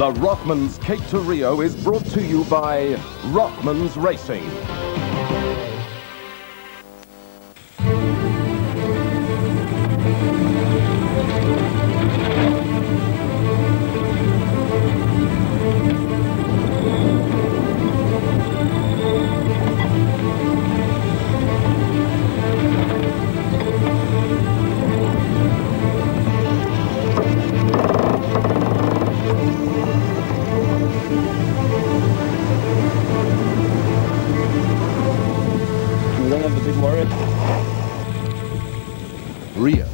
The Rothmans Cape to Rio is brought to you by Rothmans Racing. Rio,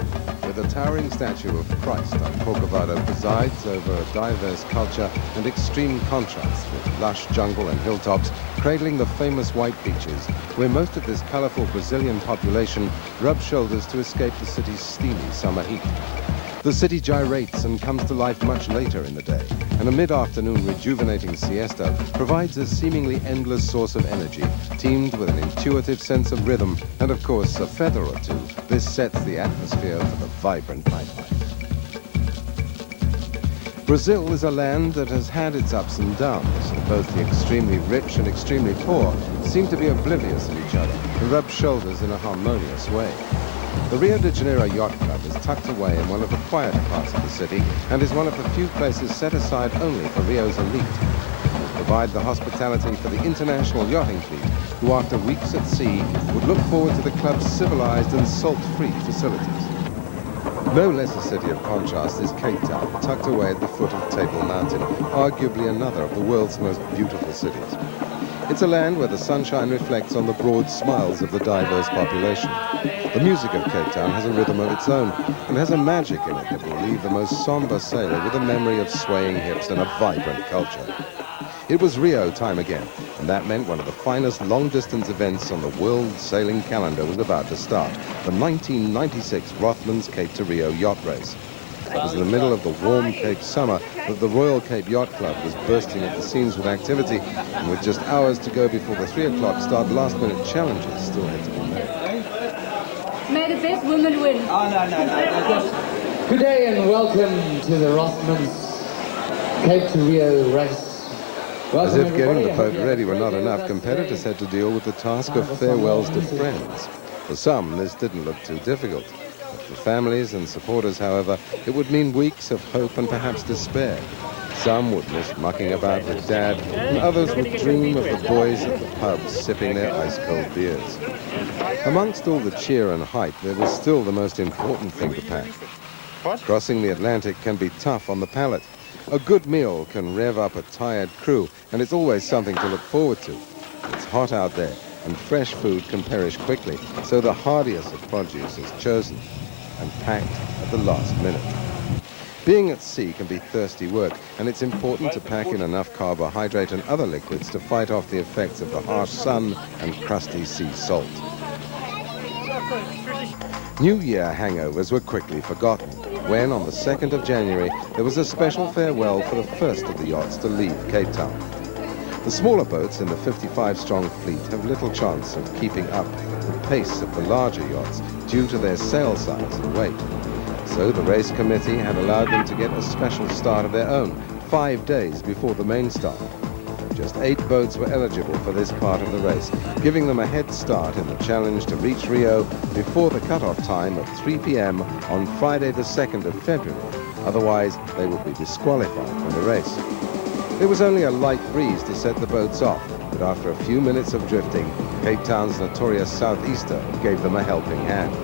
with a towering statue of Christ on Corcovado, presides over a diverse culture and extreme contrasts with lush jungle and hilltops, cradling the famous white beaches, where most of this colorful Brazilian population rubs shoulders to escape the city's steamy summer heat. The city gyrates and comes to life much later in the day, and a mid-afternoon rejuvenating siesta provides a seemingly endless source of energy, teamed with an intuitive sense of rhythm, and of course a feather or two. This sets the atmosphere for the vibrant nightlife. Brazil is a land that has had its ups and downs, and both the extremely rich and extremely poor seem to be oblivious of each other and rub shoulders in a harmonious way. The Rio de Janeiro Yacht Club is tucked away in one of the quieter parts of the city and is one of the few places set aside only for Rio's elite. It will provide the hospitality for the international yachting fleet, who after weeks at sea would look forward to the club's civilized and salt-free facilities. No less a city of contrast is Cape Town, tucked away at the foot of Table Mountain, arguably another of the world's most beautiful cities. It's a land where the sunshine reflects on the broad smiles of the diverse population. The music of Cape Town has a rhythm of its own and has a magic in it that will leave the most somber sailor with a memory of swaying hips and a vibrant culture. It was Rio time again, and that meant one of the finest long-distance events on the world sailing calendar was about to start, the 1996 Rothmans Cape to Rio Yacht Race. It was in the middle of the warm Cape summer that the Royal Cape Yacht Club was bursting at the seams with activity, and with just hours to go before the 3 o'clock start, last-minute challenges still had to be made. May the best woman win. Good day and welcome to the Rothmans Cape to Rio race. As if getting the boat ready were not enough, competitors had to deal with the task of farewells to friends. For some, this didn't look too difficult. But for families and supporters, however, it would mean weeks of hope and perhaps despair. Some would miss mucking about with Dad, and others would dream of the boys at the pubs sipping their ice-cold beers. Amongst all the cheer and hype, there was still the most important thing to pack. Crossing the Atlantic can be tough on the palate. A good meal can rev up a tired crew, and it's always something to look forward to. It's hot out there, and fresh food can perish quickly, so the hardiest of produce is chosen and packed at the last minute. Being at sea can be thirsty work, and it's important to pack in enough carbohydrate and other liquids to fight off the effects of the harsh sun and crusty sea salt. New Year hangovers were quickly forgotten when, on the 2nd of January, there was a special farewell for the first of the yachts to leave Cape Town. The smaller boats in the 55-strong fleet have little chance of keeping up the pace of the larger yachts due to their sail size and weight. So the race committee had allowed them to get a special start of their own, 5 days before the main start. Just 8 boats were eligible for this part of the race, giving them a head start in the challenge to reach Rio before the cutoff time of 3 p.m. on Friday the 2nd of February. Otherwise, they would be disqualified from the race. There was only a light breeze to set the boats off, but after a few minutes of drifting, Cape Town's notorious southeaster gave them a helping hand.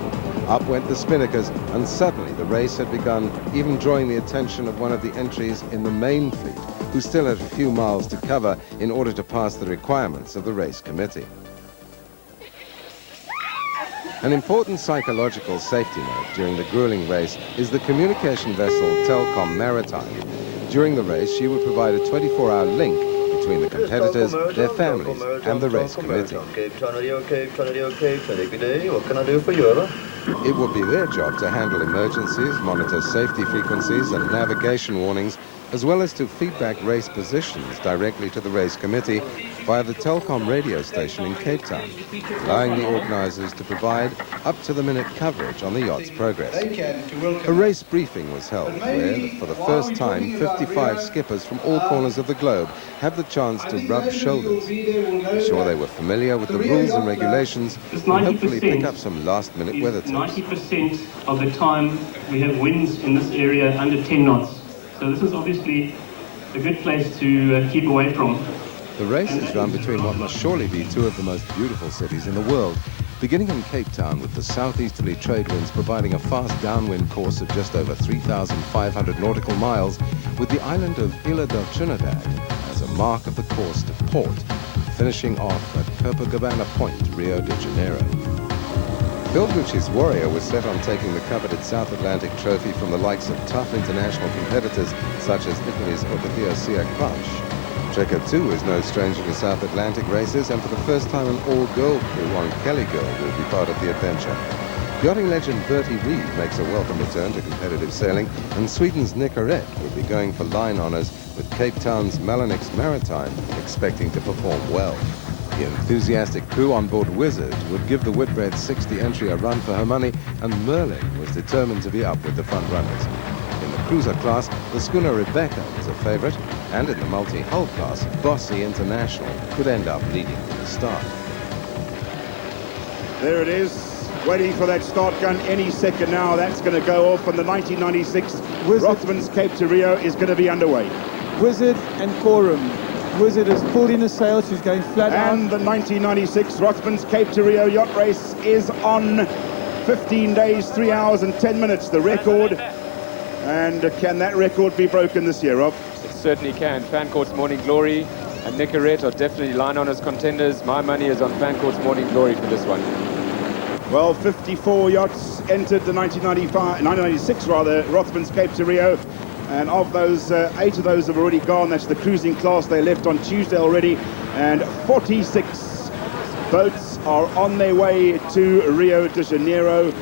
Up went the spinnakers, and suddenly the race had begun, even drawing the attention of one of the entries in the main fleet, who still had a few miles to cover in order to pass the requirements of the race committee. An important psychological safety note during the grueling race is the communication vessel Telkom Maritime. During the race, she would provide a 24-hour link between the competitors, their families, and the race committee. It would be their job to handle emergencies, monitor safety frequencies and navigation warnings, as well as to feedback race positions directly to the race committee via the Telkom radio station in Cape Town, allowing the organisers to provide up-to-the-minute coverage on the yacht's progress. A race briefing was held where, for the first time, 55 skippers from all corners of the globe have the chance to rub shoulders, be sure they were familiar with the rules and regulations, and hopefully pick up some last-minute weather tips. 90% of the time we have winds in this area under 10 knots. So this is obviously a good place to keep away from. The race is run between what must surely be two of the most beautiful cities in the world, beginning in Cape Town with the southeasterly trade winds providing a fast downwind course of just over 3,500 nautical miles, with the island of Ilha del Trinidad as a mark of the course to port, finishing off at Copacabana Point, Rio de Janeiro. Bill Gucci's Warrior was set on taking the coveted South Atlantic trophy from the likes of tough international competitors such as Italy's Sia Crush. Checker 2 is no stranger to South Atlantic races, and for the first time an all-girl crew on Kelly Girl will be part of the adventure. Yachting legend Bertie Reed makes a welcome return to competitive sailing, and Sweden's Nicorette will be going for line honours, with Cape Town's Melanix Maritime expecting to perform well. The enthusiastic crew on board Wizard would give the Whitbread 60 entry a run for her money, and Merlin was determined to be up with the front runners. In the cruiser class, the schooner Rebecca was a favourite, and in the multi-hull class, Bossy International could end up leading from the start. There it is, waiting for that start gun any second now. That's going to go off, and the 1996 Rothmans Cape to Rio is going to be underway. Wizard and Quorum. Wizard has pulled in a sail, she's going flat out. And the 1996 Rothmans Cape to Rio yacht race is on. 15 days, 3 hours and 10 minutes, the record. And can that record be broken this year, Rob? It certainly can. Fancourt's Morning Glory and Nicorette are definitely line honours contenders. My money is on Fancourt's Morning Glory for this one. Well, 54 yachts entered the 1996 Rothmans Cape to Rio. And of those, 8 of those have already gone. That's the cruising class. They left on Tuesday already. And 46 boats are on their way to Rio de Janeiro.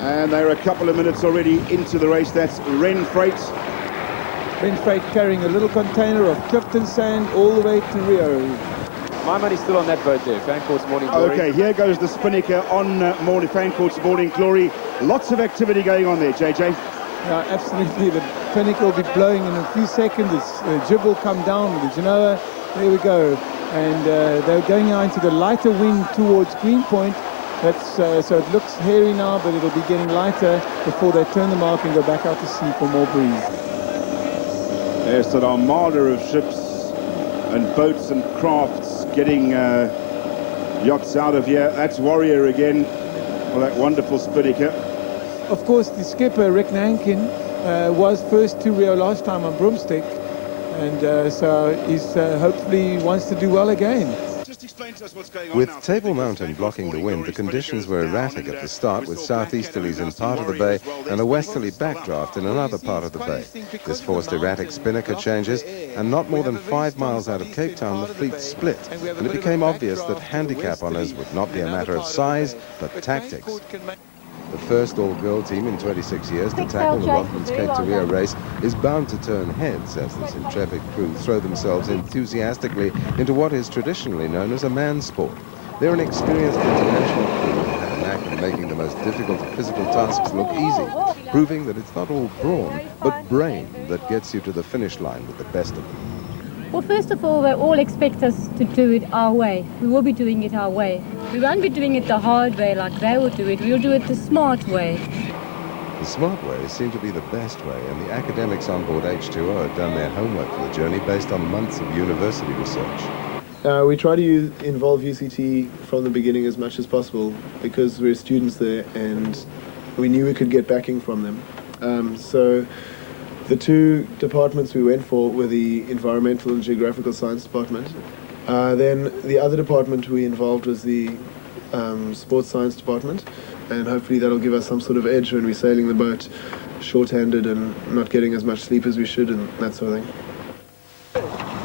And they're a couple of minutes already into the race. That's Ren Freight. Ren Freight carrying a little container of Clifton sand all the way to Rio. My money's still on that boat there, Fancourt's Morning Glory. Okay, here goes the Spinnaker on Fancourt's Morning Glory. Lots of activity going on there, JJ. Yeah, absolutely. The Pinnacle will be blowing in a few seconds. The jib will come down with the Genoa. There we go. And they're going out into the lighter wind towards Greenpoint. That's so it looks hairy now, but it'll be getting lighter before they turn the mark and go back out to sea for more breeze. There's an armada of ships and boats and crafts getting yachts out of here. That's Warrior again for that wonderful Spinnaker. Of course, the skipper, Rick Nankin, was first to Rio last time on Broomstick, and so he's hopefully wants to do well again. Just explain to us what's going on With now. Table Mountain blocking the wind, the conditions were erratic at the start, with southeasterlies in part of the bay and a westerly backdraft in another part of the bay. This forced erratic spinnaker changes, and not more than 5 miles out of Cape Town, the fleet split, and it became obvious that handicap honours would not be a matter of size, but tactics. The first all-girl team in 26 years to tackle the Rothmans Cape to Rio race is bound to turn heads as this intrepid crew throw themselves enthusiastically into what is traditionally known as a man's sport. They're an experienced international crew and have a knack of making the most difficult physical tasks look easy, proving that it's not all brawn, but brain that gets you to the finish line with the best of them. Well, first of all, they all expect us to do it our way. We will be doing it our way. We won't be doing it the hard way like they will do it. We'll do it the smart way. The smart way seemed to be the best way, and the academics on board H2O had done their homework for the journey based on months of university research. We try to involve UCT from the beginning as much as possible because we're students there and we knew we could get backing from them. So the 2 departments we went for were the Environmental and Geographical Science Department. Then the other department we involved was the Sports Science Department, and hopefully that'll give us some sort of edge when we're sailing the boat short-handed and not getting as much sleep as we should and that sort of thing.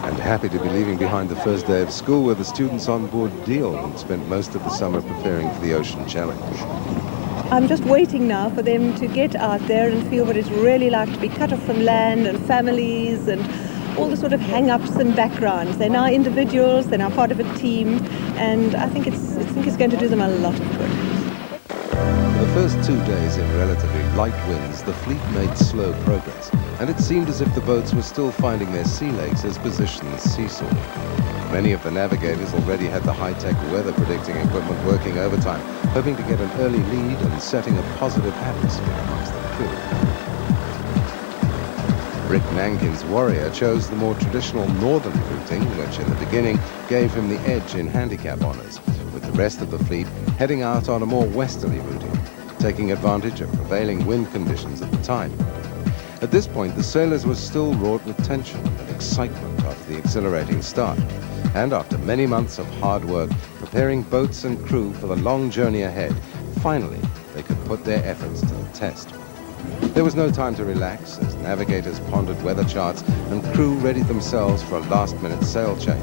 And happy to be leaving behind the first day of school were the students on board Deal, who spent most of the summer preparing for the Ocean Challenge. I'm just waiting now for them to get out there and feel what it's really like to be cut off from land and families and all the sort of hang-ups and backgrounds. They're now individuals, they're now part of a team, and I think it's going to do them a lot of good. For the first 2 days in relatively light winds, the fleet made slow progress, and it seemed as if the boats were still finding their sea legs as positions seesawed. Many of the navigators already had the high-tech weather predicting equipment working overtime, hoping to get an early lead and setting a positive atmosphere amongst the crew. Rick Nankin's Warrior chose the more traditional northern routing, which in the beginning gave him the edge in handicap honours, with the rest of the fleet heading out on a more westerly routing, taking advantage of prevailing wind conditions at the time. At this point, the sailors were still wrought with tension and excitement after the exhilarating start, and after many months of hard work preparing boats and crew for the long journey ahead, finally they could put their efforts to the test. There was no time to relax as navigators pondered weather charts and crew readied themselves for a last-minute sail change.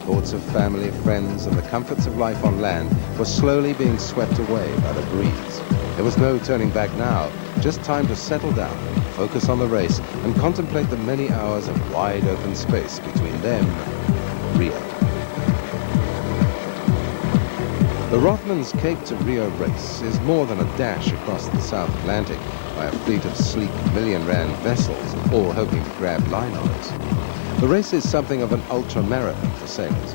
Thoughts of family, friends, and the comforts of life on land were slowly being swept away by the breeze. There was no turning back now, just time to settle down, focus on the race, and contemplate the many hours of wide open space between them and Rio. The Rothmans' Cape to Rio race is more than a dash across the South Atlantic by a fleet of sleek million-rand vessels, all hoping to grab line honours. The race is something of an ultra-marathon for sailors.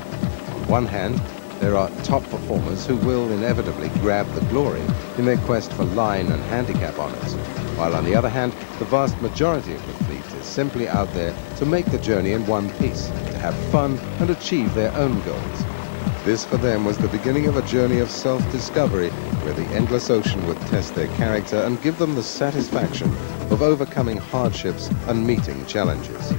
On one hand, there are top performers who will inevitably grab the glory in their quest for line and handicap honours, while on the other hand, the vast majority of the fleet is simply out there to make the journey in one piece, to have fun and achieve their own goals. This for them was the beginning of a journey of self-discovery where the endless ocean would test their character and give them the satisfaction of overcoming hardships and meeting challenges.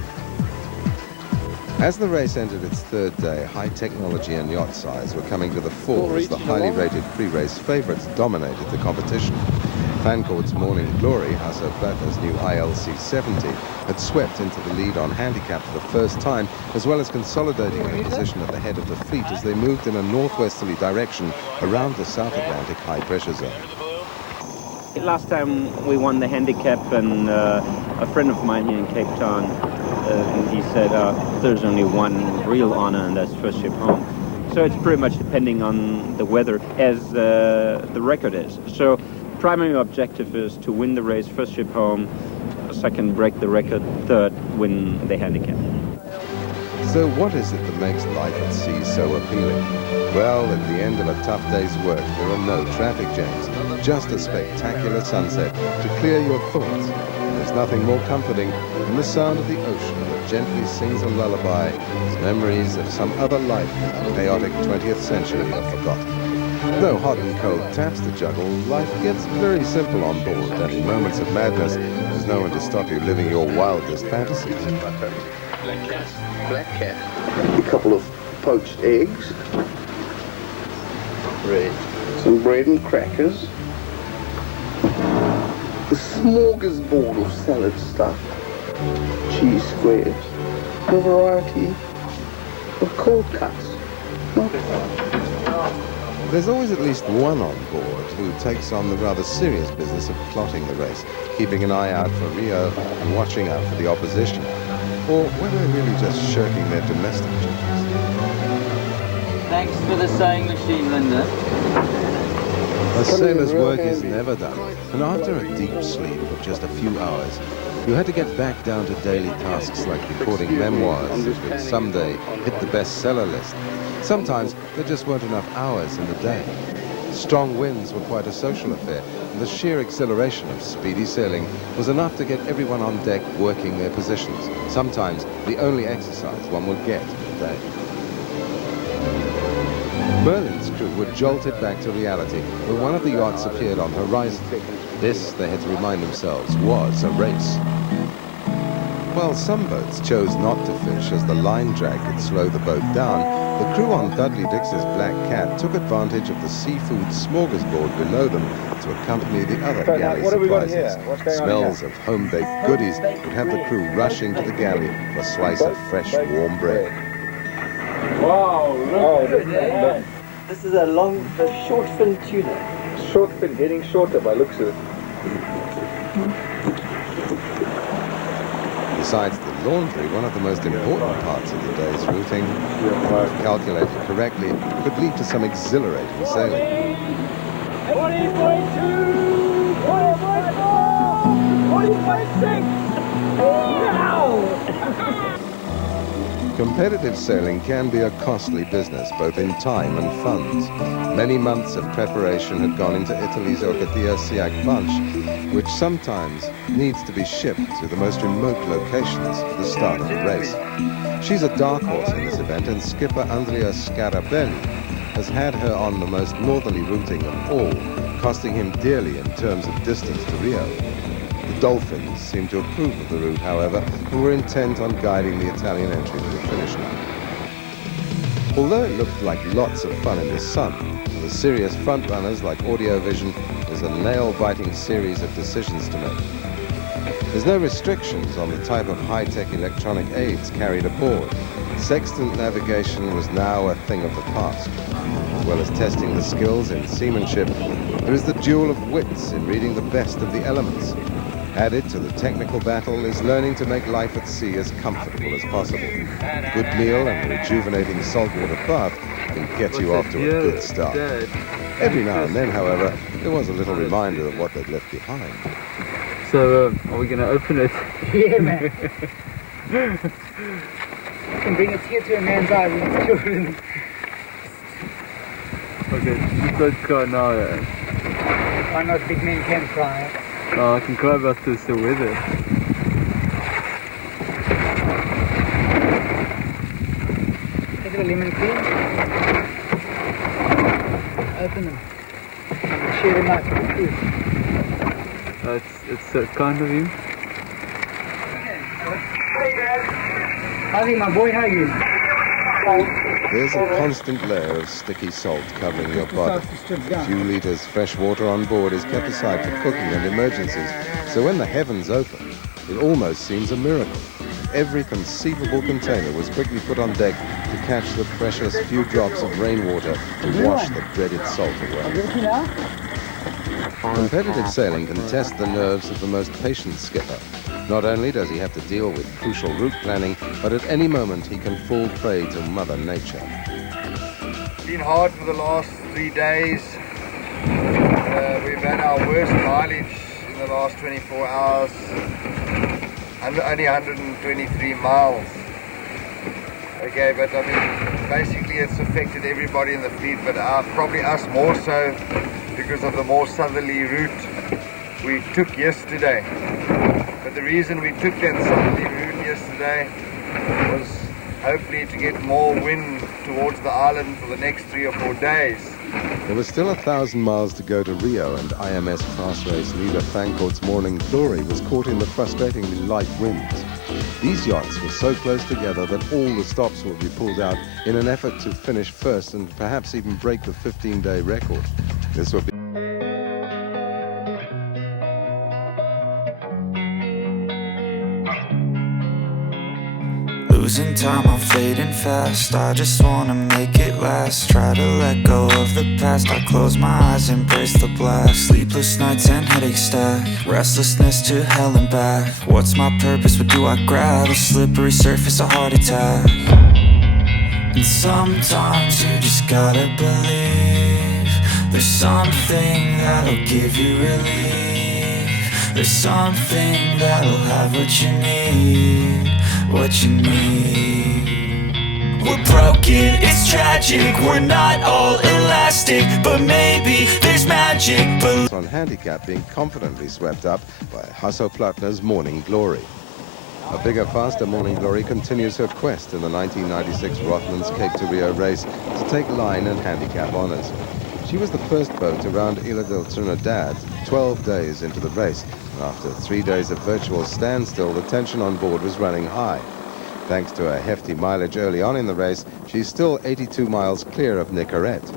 As the race entered its third day, high technology and yacht size were coming to the fore as the highly rated pre-race favourites dominated the competition. Fancourt's Morning Glory, Hasso Plattner's new ILC 70, had swept into the lead on handicap for the first time, as well as consolidating their position at the head of the fleet as they moved in a northwesterly direction around the South Atlantic high-pressure zone. Last time we won the handicap, and a friend of mine here in Cape Town, he said there's only one real honor, and that's first ship home. So it's pretty much depending on the weather, as the record is. So primary objective is to win the race, first ship home, second break the record, third win the handicap. So what is it that makes life at sea so appealing? Well, at the end of a tough day's work, there are no traffic jams, just a spectacular sunset to clear your thoughts. There's nothing more comforting than the sound of the ocean that gently sings a lullaby as memories of some other life in the chaotic 20th century are forgotten. No hot and cold taps to juggle, life gets very simple on board, and in moments of madness, there's no one to stop you living your wildest fantasies. Black cat. A couple of poached eggs. Bread. Some bread and crackers. A smorgasbord of salad stuff. Cheese squares. A variety of cold cuts. There's always at least one on board who takes on the rather serious business of plotting the race, keeping an eye out for Rio and watching out for the opposition. Or were they really just shirking their domestic duties? Thanks for the sewing machine, Linda. A sailor's work is never done, and after a deep sleep of just a few hours, you had to get back down to daily tasks like recording memoirs that would someday hit the bestseller list. Sometimes there just weren't enough hours in the day. Strong winds were quite a social affair, and the sheer exhilaration of speedy sailing was enough to get everyone on deck working their positions, sometimes the only exercise one would get in the day. Merlin's crew were jolted back to reality when one of the yachts appeared on the horizon. This, they had to remind themselves, was a race. While some boats chose not to fish as the line drag could slow the boat down, the crew on Dudley Dix's Black Cat took advantage of the seafood smorgasbord below them to accompany the other galley surprises. Smells of home-baked goodies would have the crew rushing to the galley for a slice of fresh, warm bread. Wow, look at that. This is a short fin tuna. short fin, getting shorter by looks of it. Besides the laundry, one of the most important parts of the day's routing, if calculated correctly, could lead to some exhilarating sailing. 20.2, 20.4, 20.6. Competitive sailing can be a costly business, both in time and funds. Many months of preparation had gone into Italy's Ocatia-Siak bunch, which sometimes needs to be shipped to the most remote locations for the start of the race. She's a dark horse in this event, and skipper Andrea Scarabelli has had her on the most northerly routing of all, costing him dearly in terms of distance to Rio. The Dolphins seemed to approve of the route, however, and were intent on guiding the Italian entry to the finish line. Although it looked like lots of fun in the sun, for the serious front-runners like Audio Vision, there's a nail-biting series of decisions to make. There's no restrictions on the type of high-tech electronic aids carried aboard. Sextant navigation was now a thing of the past. As well as testing the skills in seamanship, there is the duel of wits in reading the best of the elements. Added to the technical battle is learning to make life at sea as comfortable as possible. A good meal and a rejuvenating saltwater bath can get you off to a good start. Every now and then, however, there was a little reminder of what they'd left behind. So, are we going to open it? Yeah, man. You can bring a tear to a man's eye with his children. Okay, let's go now. Why not? Big men can cry. Oh, I can cry about this weather. Take the lemon cream. Open them. And share them out with the food. It's so kind of you. Howdy, my boy, how are you? There's a constant layer of sticky salt covering your body. A few liters fresh water on board is kept aside for cooking and emergencies, so when the heavens open, it almost seems a miracle. Every conceivable container was quickly put on deck to catch the precious few drops of rainwater to wash the dreaded salt away. Competitive sailing can test the nerves of the most patient skipper. Not only does he have to deal with crucial route planning, but at any moment he can fall prey to Mother Nature. It's been hard for the last 3 days. We've had our worst mileage in the last 24 hours, only 123 miles. Okay, but I mean, basically it's affected everybody in the fleet, but probably us more so because of the more southerly route we took yesterday. But the reason we took that southerly route yesterday was hopefully to get more wind towards the island for the next 3 or 4 days. There was still 1,000 miles to go to Rio, and IMS class race leader Fancourt's Morning Glory was caught in the frustratingly light winds. These yachts were so close together that all the stops would be pulled out in an effort to finish first and perhaps even break the 15-day record. This would be losing time, I'm fading fast. I just wanna make it last. Try to let go of the past. I close my eyes, embrace the blast. Sleepless nights and headaches stack. Restlessness to hell and back. What's my purpose? What do I grab? A slippery surface, a heart attack. And sometimes you just gotta believe there's something that'll give you relief. There's something that'll have what you need. What you need. We're broken, it's tragic. We're not all elastic, but maybe there's magic. on handicap being confidently swept up by Hasso Plattner's Morning Glory. A bigger, faster Morning Glory continues her quest in the 1996 Rothmans Cape to Rio race to take line and handicap honors. She was the first boat around Isla del Trinidad 12 days into the race. After 3 days of virtual standstill, the tension on board was running high. Thanks to a hefty mileage early on in the race, she's still 82 miles clear of Nicorette.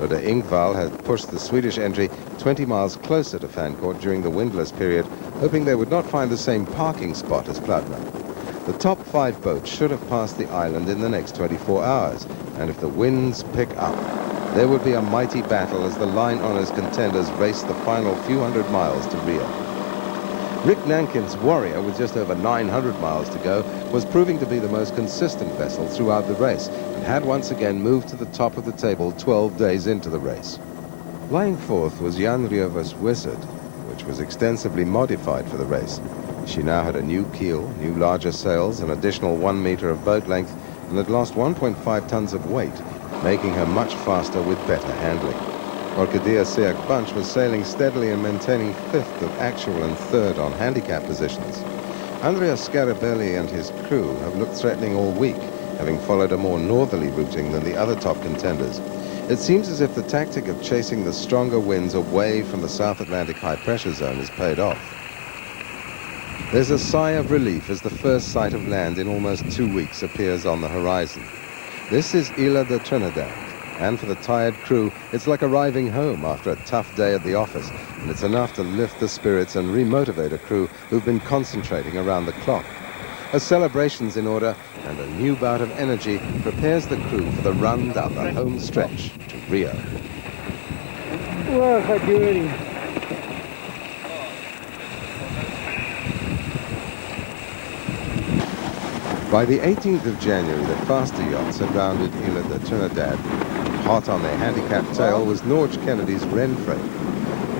Lotte Ingvall had pushed the Swedish entry 20 miles closer to Fancourt during the windless period, hoping they would not find the same parking spot as Plattner. The top 5 boats should have passed the island in the next 24 hours, and if the winds pick up, There would be a mighty battle as the line honours contenders raced the final few hundred miles to Rio. Rick Nankin's Warrior, with just over 900 miles to go, was proving to be the most consistent vessel throughout the race and had once again moved to the top of the table 12 days into the race. Lying fourth was Jan Riover's Wizard, which was extensively modified for the race. She now had a new keel, new larger sails, an additional 1 meter of boat length, and had lost 1.5 tons of weight, making her much faster with better handling. Orchidea Siak Bunch was sailing steadily and maintaining fifth of actual and third on handicap positions. Andrea Scarabelli and his crew have looked threatening all week, having followed a more northerly routing than the other top contenders. It seems as if the tactic of chasing the stronger winds away from the South Atlantic high-pressure zone has paid off. There's a sigh of relief as the first sight of land in almost 2 weeks appears on the horizon. This is Isla de Trinidad, and for the tired crew, it's like arriving home after a tough day at the office, and it's enough to lift the spirits and remotivate a crew who've been concentrating around the clock. A celebration's in order, and a new bout of energy prepares the crew for the run down the home stretch to Rio. Whoa, how dirty. By the 18th of January, the faster yachts had rounded Isla de Trinidad. Hot on their handicapped tail was Norge Kennedy's Renfrew.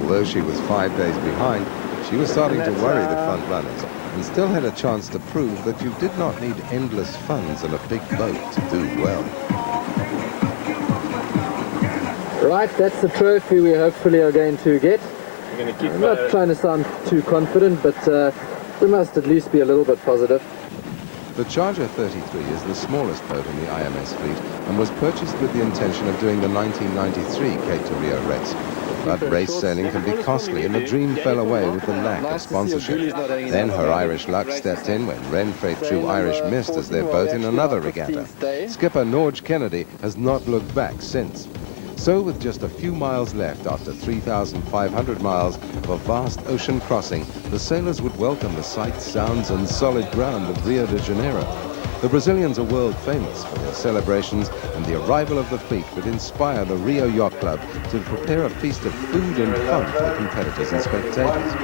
Although she was 5 days behind, she was starting to worry the front runners and still had a chance to prove that you did not need endless funds and a big boat to do well. Right, that's the trophy we hopefully are going to get. I'm not trying to sound too confident, but we must at least be a little bit positive. The Charger 33 is the smallest boat in the IMS fleet and was purchased with the intention of doing the 1993 Cape to Rio race. But race sailing can be costly, and the dream fell away with the lack of sponsorship. Then her Irish luck stepped in when Renfrew threw Irish Mist as their boat in another regatta. Skipper Norge Kennedy has not looked back since. So with just a few miles left after 3,500 miles of a vast ocean crossing, the sailors would welcome the sights, sounds and solid ground of Rio de Janeiro. The Brazilians are world famous for their celebrations, and the arrival of the fleet would inspire the Rio Yacht Club to prepare a feast of food and fun for the competitors and spectators.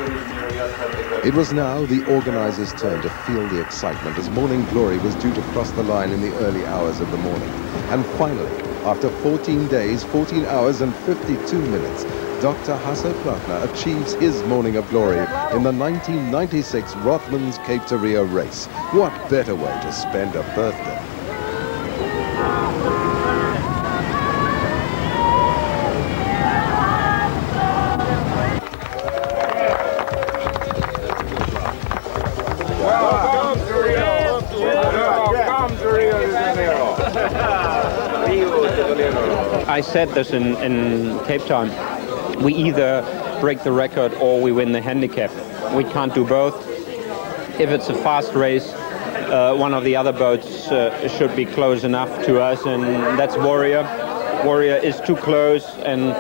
It was now the organizers' turn to feel the excitement as Morning Glory was due to cross the line in the early hours of the morning. And finally, after 14 days, 14 hours and 52 minutes, Dr. Hasso Plattner achieves his Morning of Glory in the 1996 Rothmans Cape to Rio race. What better way to spend a birthday? Welcome to Rio. Welcome to Rio de Janeiro. I said this in Cape Town. We either break the record or we win the handicap. We can't do both. If it's a fast race, one of the other boats should be close enough to us, and that's Warrior. Warrior is too close, and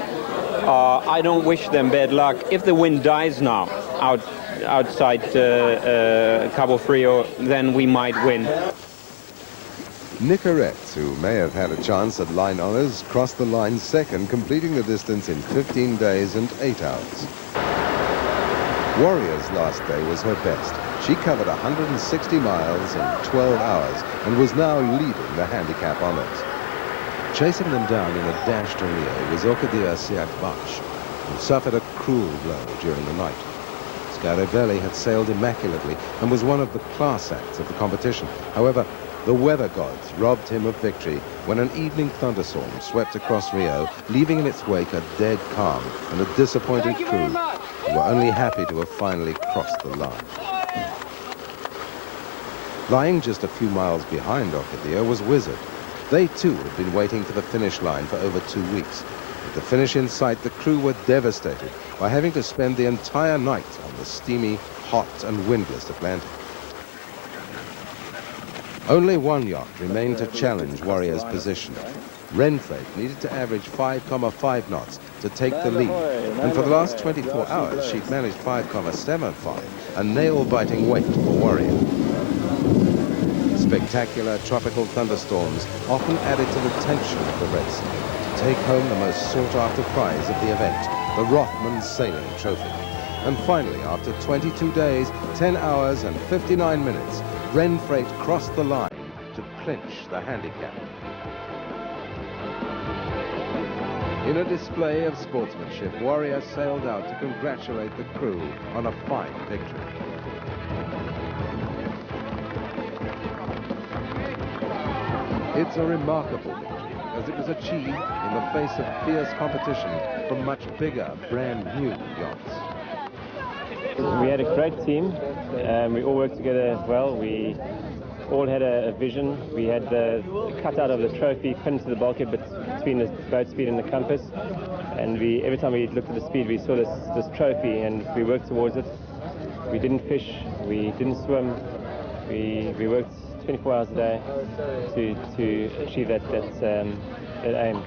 I don't wish them bad luck. If the wind dies now outside Cabo Frio, then we might win. Nicorette, who may have had a chance at line honours, crossed the line second, completing the distance in 15 days and 8 hours. Warrior's last day was her best. She covered 160 miles in 12 hours and was now leading the handicap honours. Chasing them down in a dash to Rio was Orchidea Siak Bunch, who suffered a cruel blow during the night. Scarabelli had sailed immaculately and was one of the class acts of the competition. However, the weather gods robbed him of victory when an evening thunderstorm swept across Rio, leaving in its wake a dead calm and a disappointed crew who were only happy to have finally crossed the line. Lying just a few miles behind Orchidea was Wizard. They too had been waiting for the finish line for over 2 weeks. With the finish in sight, the crew were devastated by having to spend the entire night on the steamy, hot and windless Atlantic. Only one yacht remained to challenge Warrior's position. Renfrew needed to average 5,5 knots to take the lead, and for the last 24 hours she'd managed 5,75, a nail-biting weight for Warrior. Spectacular tropical thunderstorms often added to the tension of the race. To take home the most sought-after prize of the event, the Rothmans Sailing Trophy. And finally, after 22 days, 10 hours and 59 minutes, Ren Freight crossed the line to clinch the handicap. In a display of sportsmanship, Warrior sailed out to congratulate the crew on a fine victory. It's a remarkable victory, as it was achieved in the face of fierce competition from much bigger, brand new yachts. We had a great team. We all worked together well. We all had a vision. We had the cutout of the trophy pinned to the bulkhead between the boat speed and the compass. And every time we looked at the speed, we saw this trophy, and we worked towards it. We didn't fish. We didn't swim. We worked 24 hours a day to achieve that aim.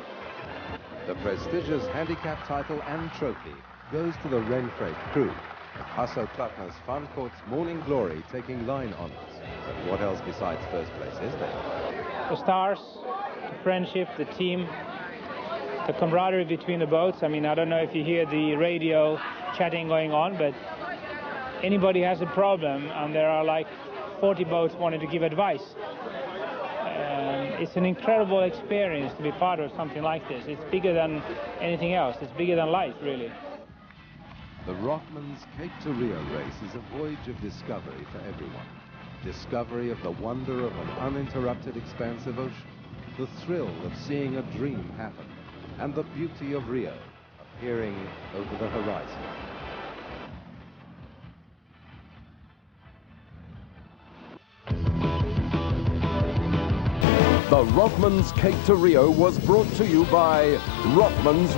The prestigious handicap title and trophy goes to the Ren Freight crew. Hasso Plattner's Fan Kort's Morning Glory taking line honours. But what else besides first place is there? The stars, the friendship, the team, the camaraderie between the boats. I mean, I don't know if you hear the radio chatting going on, but anybody has a problem and there are like 40 boats wanting to give advice. It's an incredible experience to be part of something like this. It's bigger than anything else. It's bigger than life, really. The Rothmans Cape to Rio race is a voyage of discovery for everyone. Discovery of the wonder of an uninterrupted expanse of ocean, the thrill of seeing a dream happen, and the beauty of Rio appearing over the horizon. The Rothmans Cape to Rio was brought to you by Rothmans